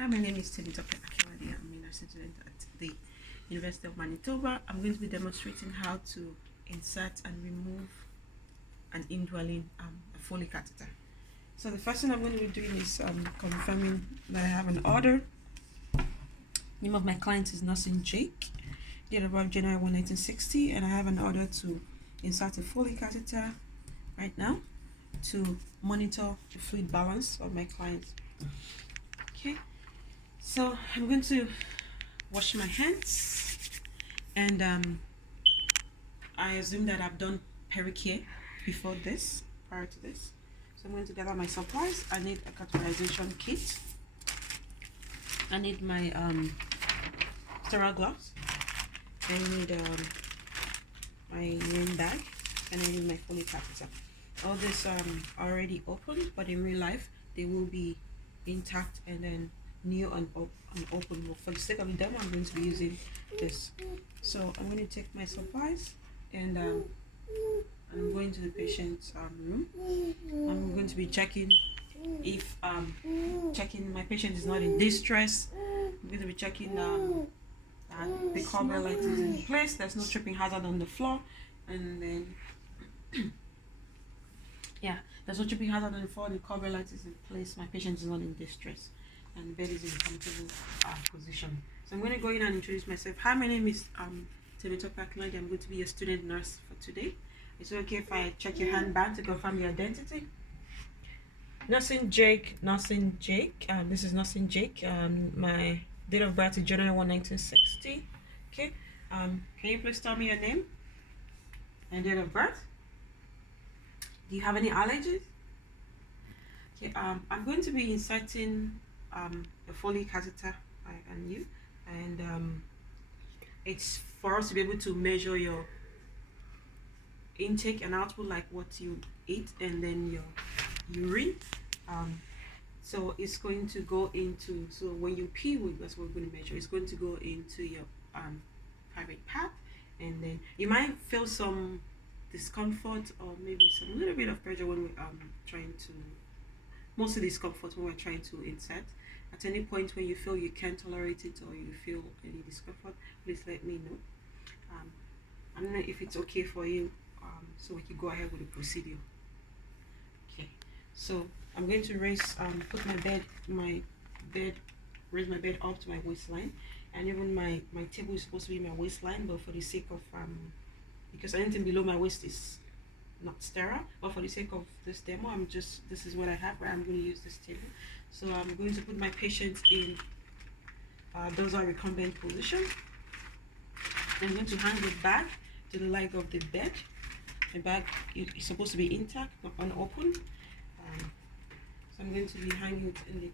Hi, my name is Temitope Akinlade. I'm a nursing student at the University of Manitoba. I'm going to be demonstrating how to insert and remove an indwelling a Foley catheter. So the first thing I'm going to be doing is confirming that I have an order. Name of my client is Nursing Jake. Date of birth January 1, 1960, and I have an order to insert a Foley catheter right now to monitor the fluid balance of my client. Okay. So I'm going to wash my hands, and I assume that I've done pericare before this, prior to this. So I'm going to gather my supplies. I need a catheterization kit. I need my sterile gloves. I need my name bag, and I need my Foley catheter. All this are already open, but in real life they will be intact and then new and open. For the sake of the demo, I'm going to be using this. So I'm going to take my supplies, and I'm going to the patient's room. I'm going to be checking if my patient is not in distress. I'm going to be checking that the cover light is in place, there's no tripping hazard on the floor, and then yeah, there's no tripping hazard on the floor, the cover light is in place, my patient is not in distress, and bed is in comfortable position. So I'm going to go in and introduce myself. Hi, my name is Temitope Akinlade. I'm going to be your student nurse for today. Is it okay if I check your handbag to confirm your identity? Nursing Jake. This is Nursing Jake. My date of birth is January 1, 1960. Okay. Can you please tell me your name and date of birth? Do you have any allergies? Okay. I'm going to be inserting a Foley catheter on you, and it's for us to be able to measure your intake and output, like what you eat, and then your urine. So it's going to go into, so when you pee, that's what we're going to measure. It's going to go into your private part, and then you might feel some discomfort or maybe some little bit of pressure when we're trying to, mostly discomfort when we're trying to insert. At any point when you feel you can't tolerate it or you feel any discomfort, please let me know. I don't know if it's okay for you, so we can go ahead with the procedure. Okay, so I'm going to raise raise my bed up to my waistline, and even my table is supposed to be my waistline, but for the sake of because anything below my waist is not sterile, but for the sake of this demo, this is what I have, where I'm going to use this table. So I'm going to put my patient in dorsal recumbent position. I'm going to hang the bag to the leg of the bed. The bag is supposed to be intact, not unopened. So I'm going to be hanging it in the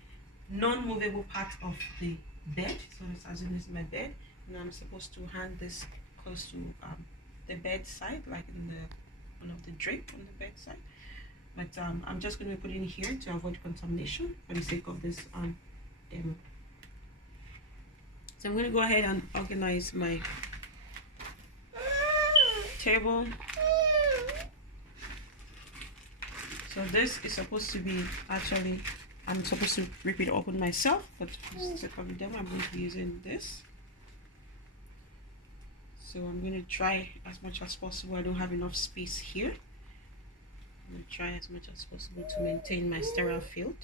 non-movable part of the bed. So let's assume this is my bed, and I'm supposed to hang this close to the bed side, like in one of the drape on the bed side. But I'm just going to put it in here to avoid contamination for the sake of this demo. So I'm going to go ahead and organize my table. So this is supposed to be, actually, I'm supposed to rip it open myself, but for the sake of the demo, I'm going to be using this. So I'm going to try as much as possible. I don't have enough space here. I'm going to try as much as possible to maintain my sterile field.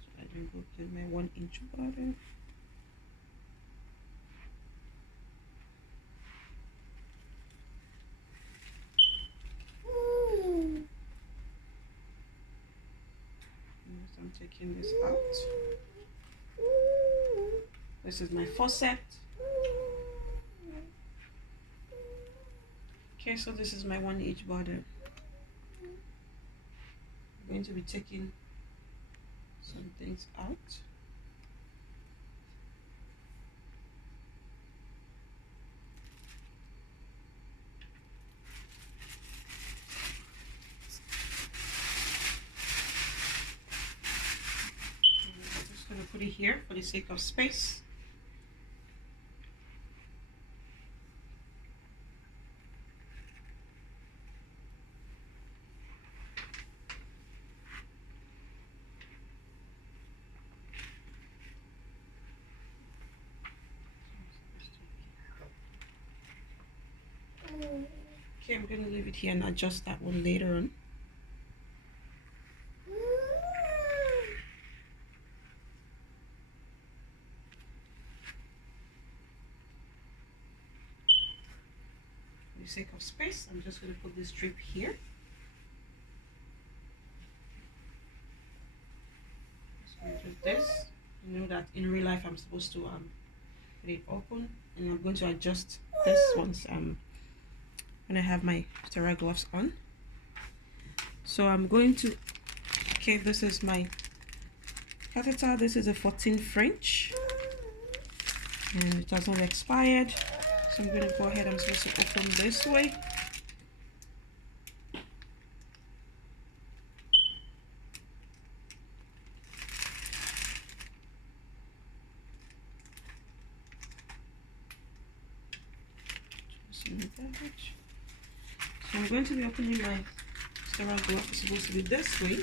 So I don't go beyond my 1 inch border. I'm taking this out. This is my faucet. Okay, so this is my 1 inch border. I'm going to be taking some things out. I'm going to put it here for the sake of space. Okay, I'm going to leave it here and adjust that one later on. For the sake of space, I'm just going to put this strip here. Just going to do this. You know that in real life I'm supposed to put it open, and I'm going to adjust this once when I have my sterile gloves on. So I'm going to, okay, this is my catheter. This is a 14 French and it has not expired, so I'm going to go ahead. I'm supposed to open this way. So I'm going to be opening my sterile glove. It's supposed to be this way.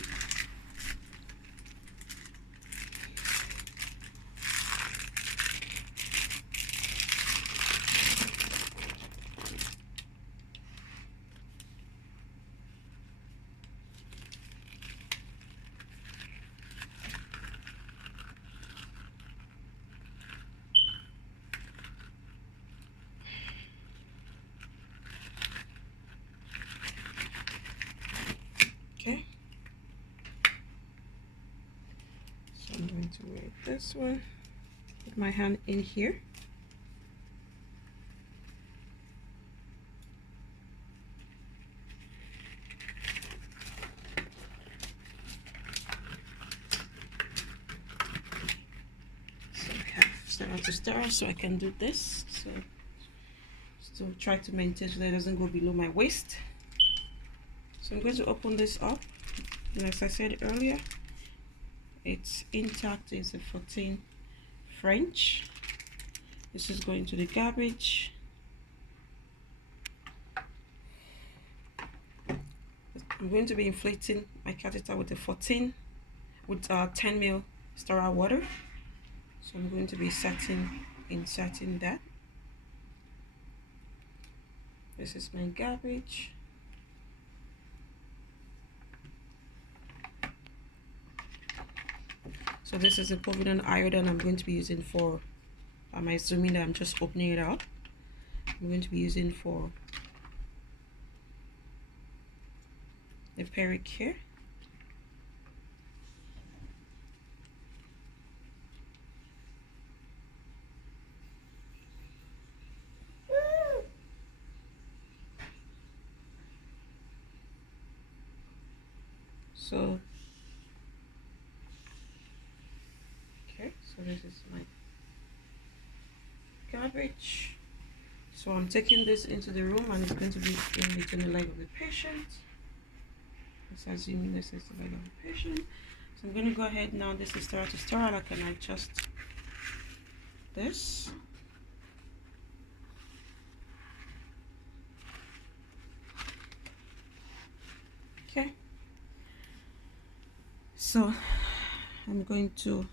Okay, so I'm going to wear this one, put my hand in here. So I have sterile to sterile, so I can do this. So try to maintain so that it doesn't go below my waist. So I'm going to open this up, and as I said earlier, it's intact. It's a 14 French. This is going to the garbage. I'm going to be inflating my catheter with a 10 ml sterile water. So I'm going to be inserting that. This is my garbage. So this is a povidone iodine I'm going to be using for, I'm assuming that I'm just opening it out. I'm going to be using for the peric here. So this is my garbage. So I'm taking this into the room, and it's going to be in between the leg of the patient. Let's assume this is the leg of the patient. So I'm going to go ahead now. This is sterile to sterile. I can adjust this. Okay. So I'm going to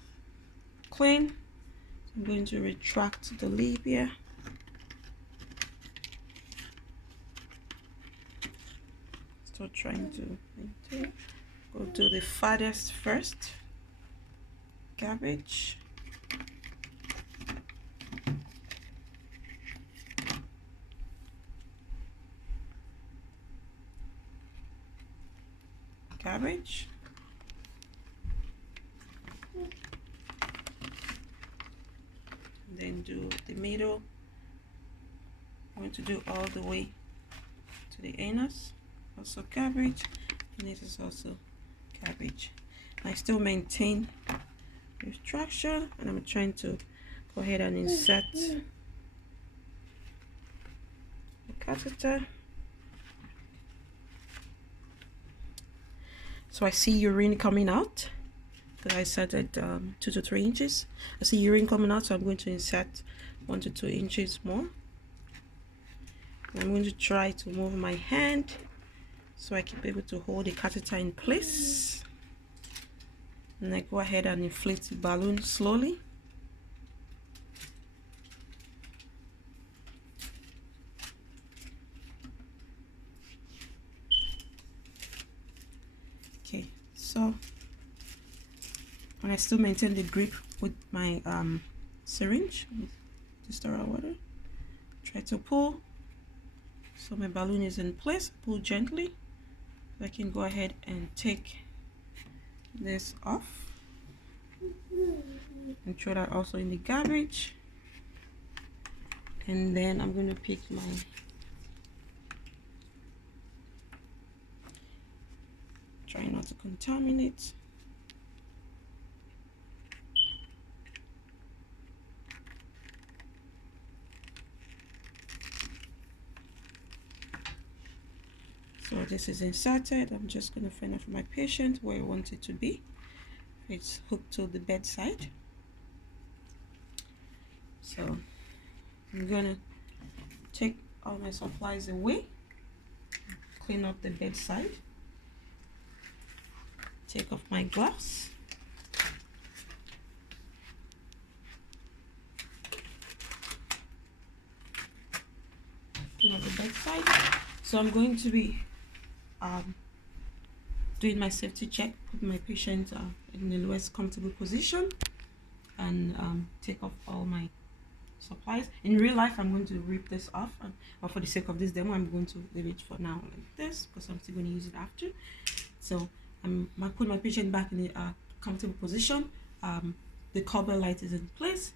clean. I'm going to retract the labia. Still trying to maintain. Go to the farthest first. Garbage. Garbage. Then do the middle. I'm going to do all the way to the anus. Also cabbage, and this is also cabbage. I still maintain retraction, and I'm trying to go ahead and insert the catheter. So I see urine coming out. I inserted 2 to 3 inches. I see urine coming out, so I'm going to insert 1 to 2 inches more. And I'm going to try to move my hand so I can be able to hold the catheter in place. And I go ahead and inflate the balloon slowly. Okay, so and I still maintain the grip with my syringe to sterile water. Try to pull so my balloon is in place. Pull gently. I can go ahead and take this off and throw that also in the garbage. And then I'm going to pick my try not to contaminate. So this is inserted. I'm just going to find out for my patient where I want it to be. It's hooked to the bedside. So I'm going to take all my supplies away, clean up the bedside, take off my gloves, clean up the bedside. So I'm going to be doing my safety check, put my patient in the lowest comfortable position, and take off all my supplies. In real life, I'm going to rip this off, but for the sake of this demo, I'm going to leave it for now like this because I'm still going to use it after. So I'm put my patient back in a comfortable position. The cover light is in place,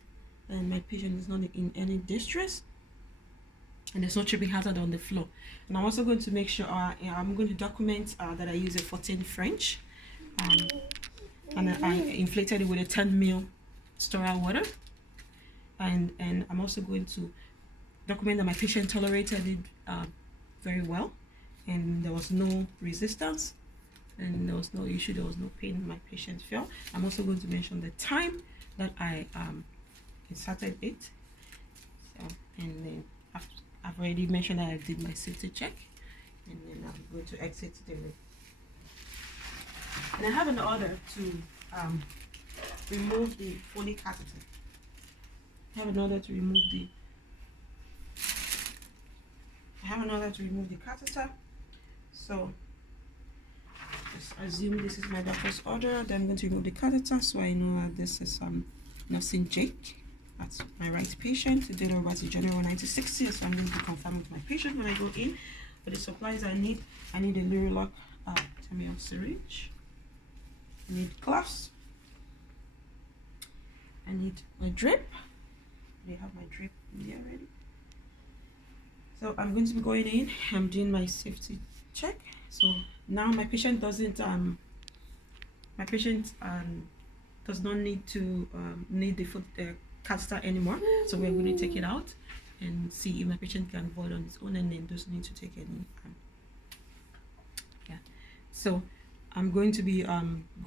and my patient is not in any distress, and there's no tripping hazard on the floor. And I'm also going to make sure I'm going to document that I use a 14 French, and I inflated it with a 10 ml sterile water. And I'm also going to document that my patient tolerated it very well, and there was no resistance, and there was no issue, there was no pain my patient felt. I'm also going to mention the time that I inserted it. So, and then I've already mentioned that I did my safety check, and then I'm going to exit the room. And I have an order to remove the Foley catheter. I have an order to remove the catheter. So just assume this is my doctor's order. Then I'm going to remove the catheter, so I know that this is nursing Jake. That's my right patient. The date of birth is January 1960. So I'm going to confirm with my patient when I go in. For the supplies I need a Lurilock 10 ml syringe. I need gloves. I need my drip. They have my drip in there already. So I'm going to be going in. I'm doing my safety check. So now my patient doesn't does not need to need the catheter anymore. So we're going to take it out and see if my patient can void on his own, and then doesn't need to take any so I'm going to be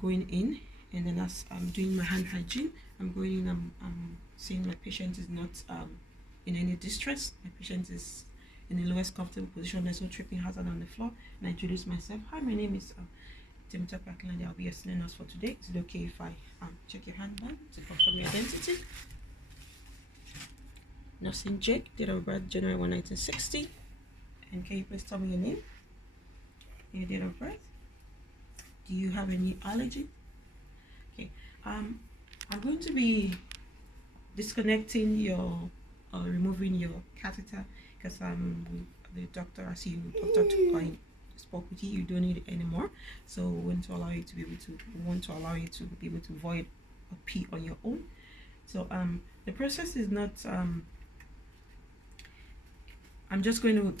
going in, and then as I'm doing my hand hygiene, I'm going in, I'm seeing my patient is not in any distress. My patient is in the lowest comfortable position. There's no tripping hazard on the floor. And I introduce myself. Hi, my name is Temitope Akinlade. I'll be your senior nurse for today. Is it okay if I check your handbag to confirm your identity? Nursing Jake, date of birth January 1, 1960. And can you please tell me your name, your date of birth? Do you have any allergy? Okay. I'm going to be disconnecting your removing your catheter because the doctor, as you spoke with you, you don't need it anymore. So we want to allow you to be able to void or pee on your own. So the process is not I'm just going to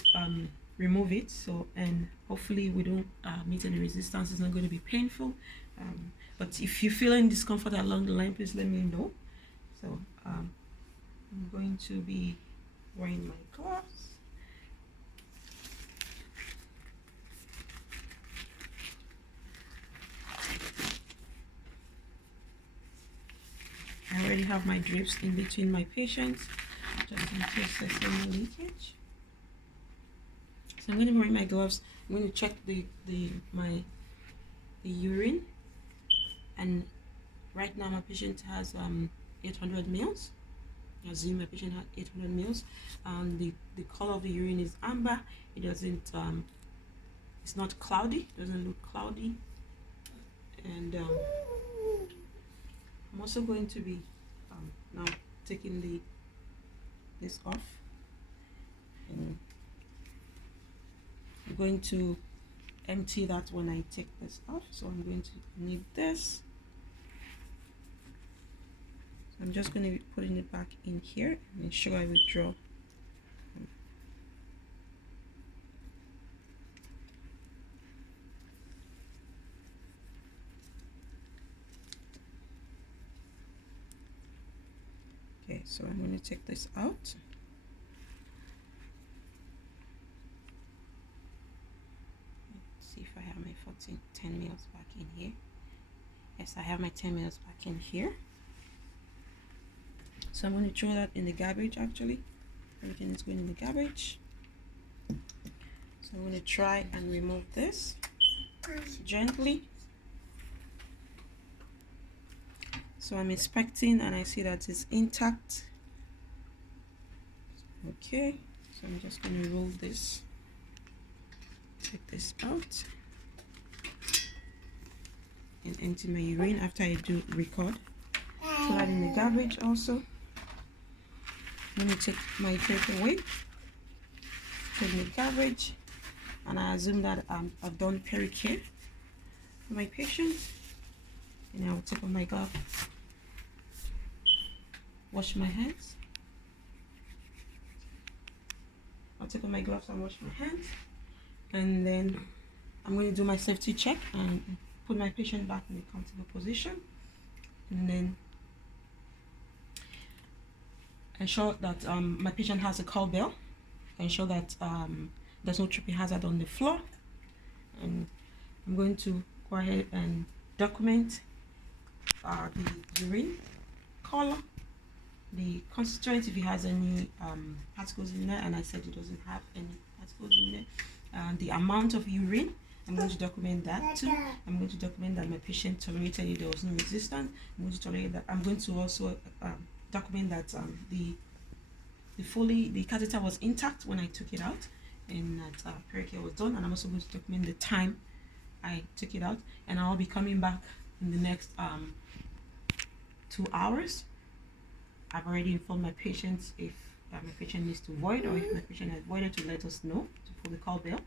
remove it, so, and hopefully we don't meet any resistance. It's not going to be painful, but if you feel any discomfort along the line, please let me know. So I'm going to be wearing my gloves. I already have my drips in between my patients, just in case there's any leakage. So I'm going to be wearing my gloves. I'm going to check the urine, and right now my patient has 800 mils. I assume my patient had 800 mils. The color of the urine is amber. It doesn't it's not cloudy. It doesn't look cloudy. And I'm also going to be now taking this off, and I'm going to empty that when I take this off. So I'm going to need this. So I'm just going to be putting it back in here and ensure I withdraw. Okay, so I'm going to take this out. Let's see if I have my 10 mils back in here. Yes, I have my 10 mils back in here. So I'm going to throw that in the garbage. Actually, everything is going in the garbage. So I'm going to try and remove this gently. So I'm inspecting and I see that it's intact. Okay, so I'm just going to roll this, take this out, and empty my urine after I do record. Throw that in the garbage also. I'm going to take my paper away, put in the garbage, and I assume that I've done pericare for my patient. And I will take off my glove, wash my hands. I'll take off my gloves and wash my hands, and then I'm going to do my safety check and put my patient back in a comfortable position, and then ensure that my patient has a call bell, ensure that there's no tripping hazard on the floor, and I'm going to go ahead and document the urine color, the constituent if it has any particles in there, and I said it doesn't have any particles in there, and the amount of urine. I'm going to document that too. I'm going to document that my patient tolerated it, there was no resistance. I'm going to tolerate that. I'm going to also document that the catheter was intact when I took it out, and that pericare was done. And I'm also going to document the time I took it out, and I'll be coming back in the next 2 hours. I've already informed my patients if my patient needs to void, or if my patient has voided, to let us know, to pull the call bell,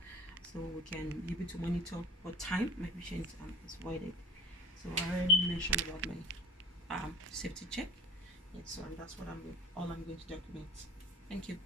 so we can be able to monitor what time my patient is voided. So I already mentioned about my safety check. So that's what all I'm going to document. Thank you.